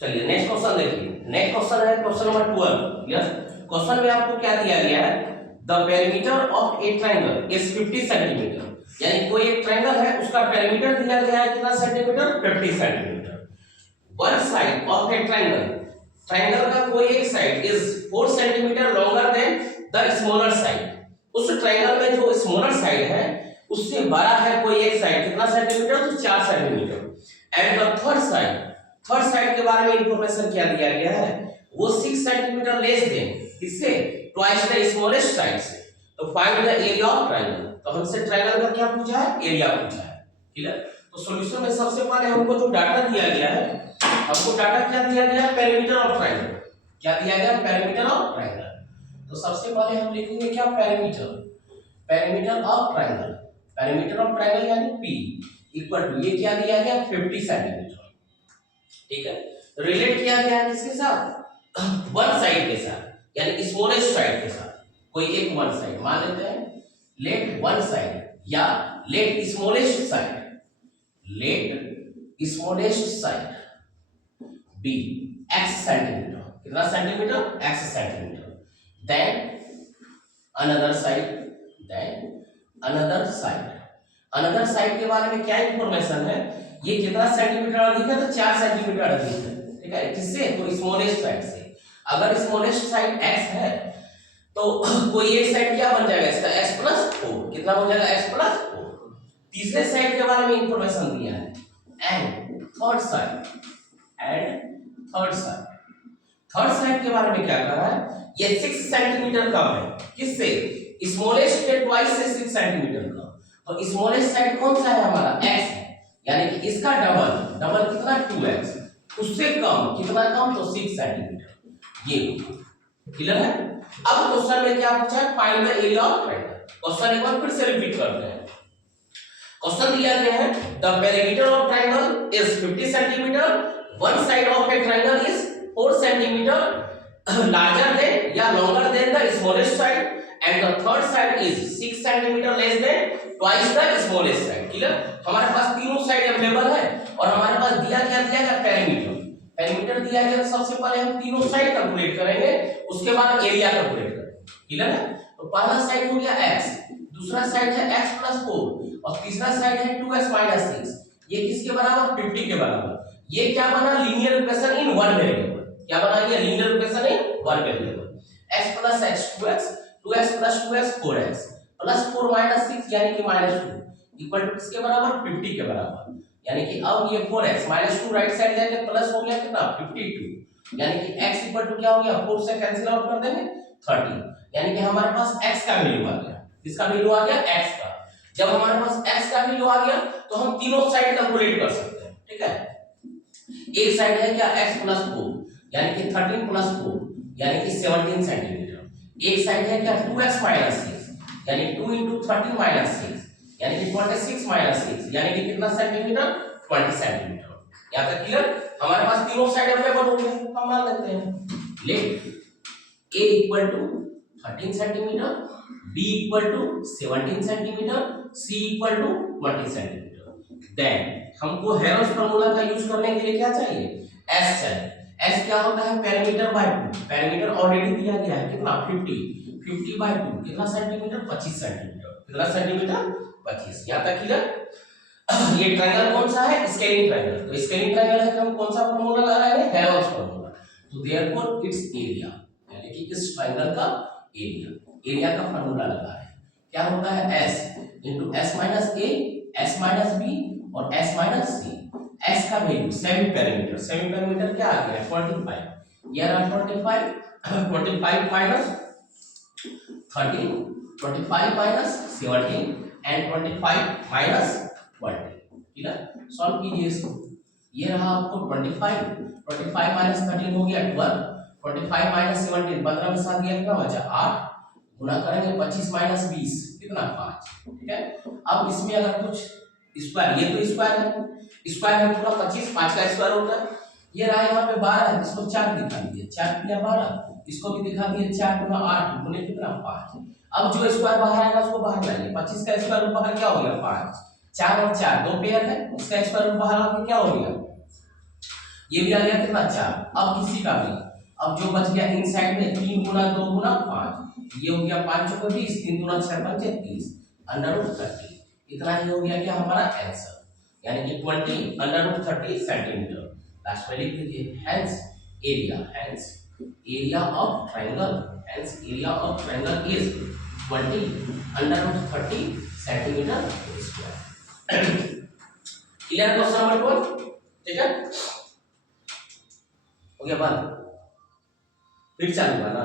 चलिए next question देखिए। Next question है क्वेश्चन नंबर 12। यस, क्वेश्चन में आपको क्या दिया गया है, the perimeter of A triangle is 50 centimetre. यानी कोई एक ट्रायंगल है, उसका पेरीमीटर दिया गया है कितना centimetre, 50 centimetre. One side of A triangle, triangle का कोई एक side is 4 centimetre longer than the smaller side. उस ट्रायंगल में जो स्मॉलर साइड है उससे बड़ा है कोई एक साइड, कितना सेंटीमीटर, तो 4 centimetre. And the third side के बारे में इंफॉर्मेशन क्या दिया गया है, वो 6 सेंटीमीटर लेस देन, इससे ट्वाइस द स्मॉलेस्ट साइड से। तो find the area of triangle. तो हमसे ट्रायंगल का क्या पूछा है, एरिया पूछा है। ठीक है, तो सॉल्यूशन में सबसे पहले हमको जो डाटा दिया गया है, हमको डाटा क्या दिया गया, पेरीमीटर ऑफ ट्रायंगल। क्या दिया गया, पेरीमीटर ऑफ ट्रायंगल। तो सबसे पहले हम लिखेंगे क्या, perimeter of triangle. Perimeter of triangle यानी P इक्वल टू, ये क्या दिया गया, 50 सेंटीमीटर। ठीक है, रिलेट किया गया है किसके साथ, वन साइड के साथ, यानी स्मॉलेस्ट साइड के साथ। कोई एक वन साइड मान लेते हैं, लेट वन साइड या let smallest side be x centimetre, कितना centimetre, x centimetre. Then another side के बारे में क्या इंफॉर्मेशन है, ये कितना सेंटीमीटर अधिक है, तो 4 सेंटीमीटर अधिक है। ठीक है, किससे, तो स्मॉलेस्ट साइड से। अगर स्मॉलेस्ट साइड x है तो कोई एक साइड क्या बन जाएगा इसका, x प्लस 4। कितना बन जाएगा, x प्लस 4। तीसरे साइड के बारे में इंफॉर्मेशन दिया है, एंड थर्ड साइड के बारे में क्या कर रहा है, ये 6 सेंटीमीटर कम है, किससे, स्मॉलेस्ट के ट्वाइस से 6 सेंटीमीटर कम। तो स्मॉलेस्ट साइड कौन सा है हमारा, x है, यानी कि इसका डबल कितना, 2x, उससे कम कितना कम, तो 6 सेंटीमीटर। ये क्लियर है। अब क्वेश्चन में क्या पूछा है, find the area of triangle. Question एक बार फिर से रिपीट करते हैं। क्वेश्चन दिया गया है, the perimeter of triangle is 50 centimetre, one side of A triangle is 4 centimetre larger than या longer than the smallest side, and the third side is 6 centimeter less than twice the smallest side। Clear, हमारे पास तीनों side available है और हमारे पास दिया गया perimeter दिया गया। तो सबसे पहले हम तीनों साइड कैलकुलेट करेंगे, उसके बाद एरिया कैलकुलेट करेंगे। क्लियर है, तो पहला साइड हो गया x, दूसरा साइड है x प्लस 4 और तीसरा साइड है 2x माइनस 6। ये किसके बराबर, 50 के बराबर। ये क्या बना, linear equation in one variable. क्या बना, ये linear equation in one variable. x plus x 2x, 2x plus 2x 4x plus 4 minus 6 यानी कि माइनस 2 इक्वल टू किसके बराबर, 50 के बराबर। यानी कि अब ये 4x माइनस 2 राइट साइड जाके प्लस हो गया कितना, 52। यानी कि x इक्वल टू क्या हो गया, 4 से कैंसिल आउट कर देंगे 30। यानी कि हमारे पास x का वैल्यू आ गया, किसका वैल्यू आ गया, x का। जब हमारे पास x का वैल्यू आ गया तो हम तीनों साइड कैलकुलेट कर सकते हैं। ठीक है, एक साइड है क्या, x प्लस 4 यानी कि 13 प्लस 4 यानी कि 17 सेंटीमीटर। एक साइड है क्या, 2x माइनस 6 यानी 2 into 13 माइनस 6 यानी कि 26 माइनस 6 यानी कि कितना सेंटीमीटर, 20 सेंटीमीटर। यहाँ तक क्लियर। हमारे पास तीनों साइड अवेलेबल हो गए, हम मान लेते हैं। Let a equal to 13 centimetre, b equal to 17 centimetre, c equal to 20 centimetre. Then हमको हेरोल्ड्स फार्मूला का यूज करने के लिए क्या चाहिए, s चाहिए। s क्या होता है, पेरीमीटर बाय 2। पेरीमीटर ऑलरेडी दिया गया है कितना, 50 बाय 2 कितना सेंटीमीटर, 25 सेंटीमीटर। कितना सेंटीमीटर, 25। यहाँ तक क्लियर। ये ट्रायंगल कौन सा है, स्केलिंग ट्रायंगल। तो स्केलिंग ट्रायंगल है, हम कौन सा फार्मूला लगाएंगे, हेरोल्ड्स फार्मूला। तो देयरफॉर इट्स एरिया, यानी कि इस ट्रायंगल का एरिया का फार्मूला लगा है। क्या होता है, s into s minus a, s minus b और s minus c। s का वैल्यू सेमी पेरीमीटर क्या आ गया, 45। ये रहा 45 माइनस 13, 25 माइनस 17 एंड 25 माइनस 20। ठीक है, सॉल्व कीजिए इसको। ये रहा आपको 25 माइनस 13 हो गया 12, 25 माइनस 17 15 में 7 गया कितना बचा, 8 गुना करेंगे 25 माइनस 20 कितना, 5। ठीक है, अब इसमें अगर कुछ स्क्वायर, ये तो स्क्वायर है पूरा 25, 5 का स्क्वायर होता है। ये रहा यहाँ पे 12 है, इसको 4 दिखा दिए, 4 किया 12, इसको भी दिखा दिए 4 गुना 8 गुने कितना, 5। अब जो स्क्वायर बाहर आएगा उसको बाहर लाइए। 25 का स्क्वायर रूट बाहर क्या हो गया, 5। 4 और 4 दो पेयर है, उसका स्क्वायर रूट बाहर आके क्या हो गया, ये भी आ गया कितना 4। अब किसी का भी, अब जो बच गया इन साइड में 3 गुना 2 गुना 5, ये हो गया 5 चौके 20, 3 गुना 6 पंचे 30 √30। इतना ही हो गया क्या हमारा आंसर, यानी कि 20 √30 सेंटीमीटर। लास्ट में लिख दीजिए hence area of triangle, hence area of triangle is 20 √30 centimetre square. Clear question number 12, ठीक है, हो गया बंद, फिर चालू करना।